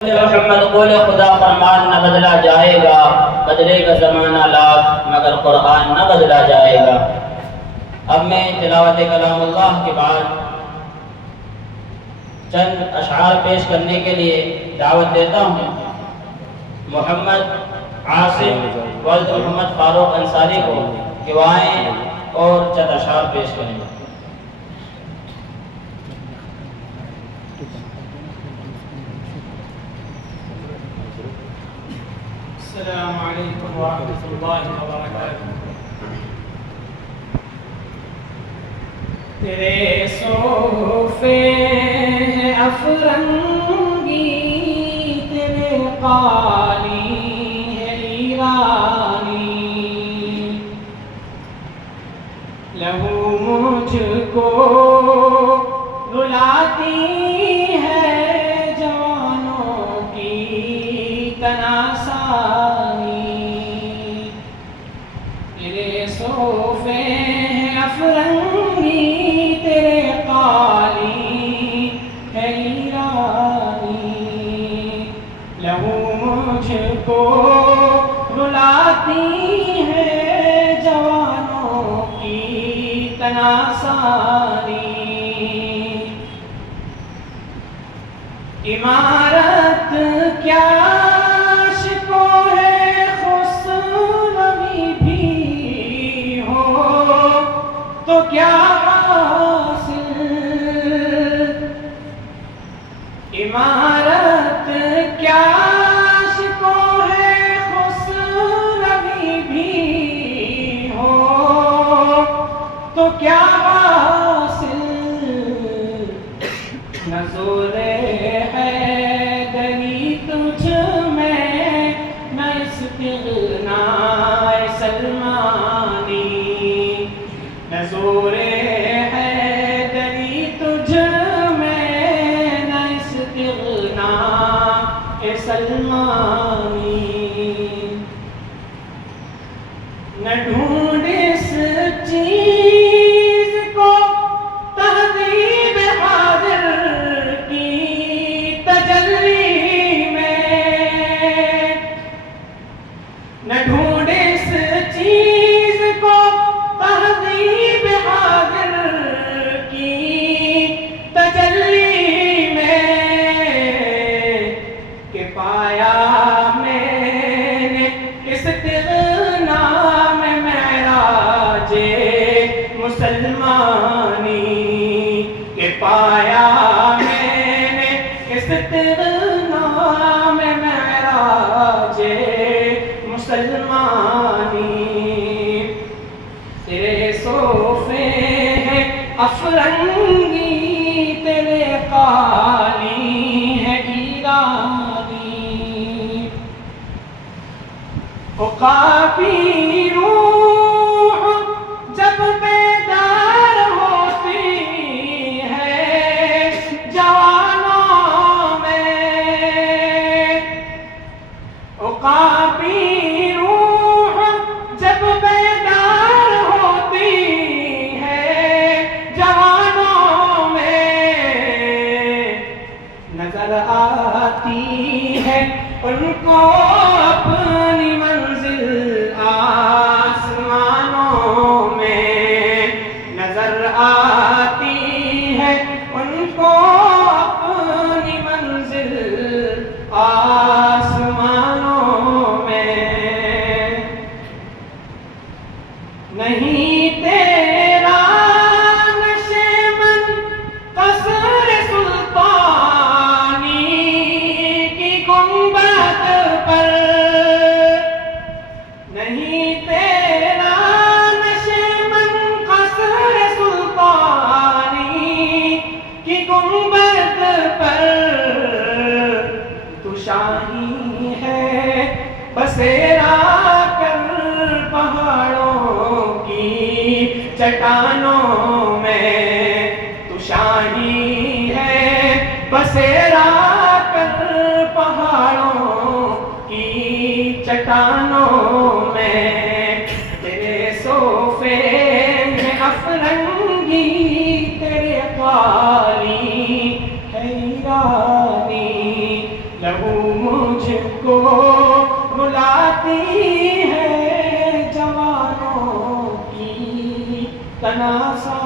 محمد قول خدا فرمان نہ بدلا جائے گا، بدلے گا زمانہ لاکھ مگر قرآن نہ بدلا جائے گا۔ اب میں تلاوت کلام اللہ کے بعد چند اشعار پیش کرنے کے لیے دعوت دیتا ہوں محمد عاصم ولد محمد فاروق انصاری کو کہ وہ آئیں اور چند اشعار پیش کریں۔ السلام علیکم ورحمۃ اللہ وبرکاتہ۔ تیرے صوفے ہیں افرنگی، تیرے قالی ہے ایرانی، لہو مجھ کو رلاتی ہے جوانوں کی تناسانی، تیرے صوفے ہیں افرنگی، تیرے قالی ہے ایرانی، لہو مجھ کو رلاتی ہے جوانوں کی تناسانی، عمارت کیا عاشقوں ہے خسروی بھی ہو تو کیا حاصل، عمارت کیا عاشقوں ہے خسروی بھی ہو تو کیا حاصل، نظور حیدری تجھ میں نہ استغناء سلمانی، نظور حیدری تجھ میں نہ استغناء سلمانی، نہ ڈھونڈ اس چیز کو تہذیب حاضر کی تجلی میں، نہ ڈھونڈ اس چیز کو تہذیب حاضر کی تجلی میں، کہ پایا میں نے استغناء میں معراج مسلمانی، کہ پایا میں نے استغناء میں معراج مسلمانی، تیرے صوفے ہیں افرنگی، تیرے قالی ہے ایرانی، عقابی روح جب بیدار ہوتی ہے جوانوں میں، عقابی روح جب بیدار ہوتی ہے جوانوں میں، نظر آتی ہے ان کو اپنی منزل آسمانوں میں، نظر آتی ہے ان کو اپنی منزل آسمانوں میں، نہیں تیرا نشیمن قصر سلطانی کی گنبد پر، نہیں تیرا نشیمن قصر سلطانی کی گنبد پر، تو شاہی ہے بسیرا کر پہاڑوں کی چٹانوں میں، تو شاہی ہے بسیرا کر پہاڑوں کی چٹانوں میں، تیرے صوفے میں افرنگی، تیرے قالی ہے ایرانی، لہو مجھ کو بلاتی ہے جوانوں کی تناسا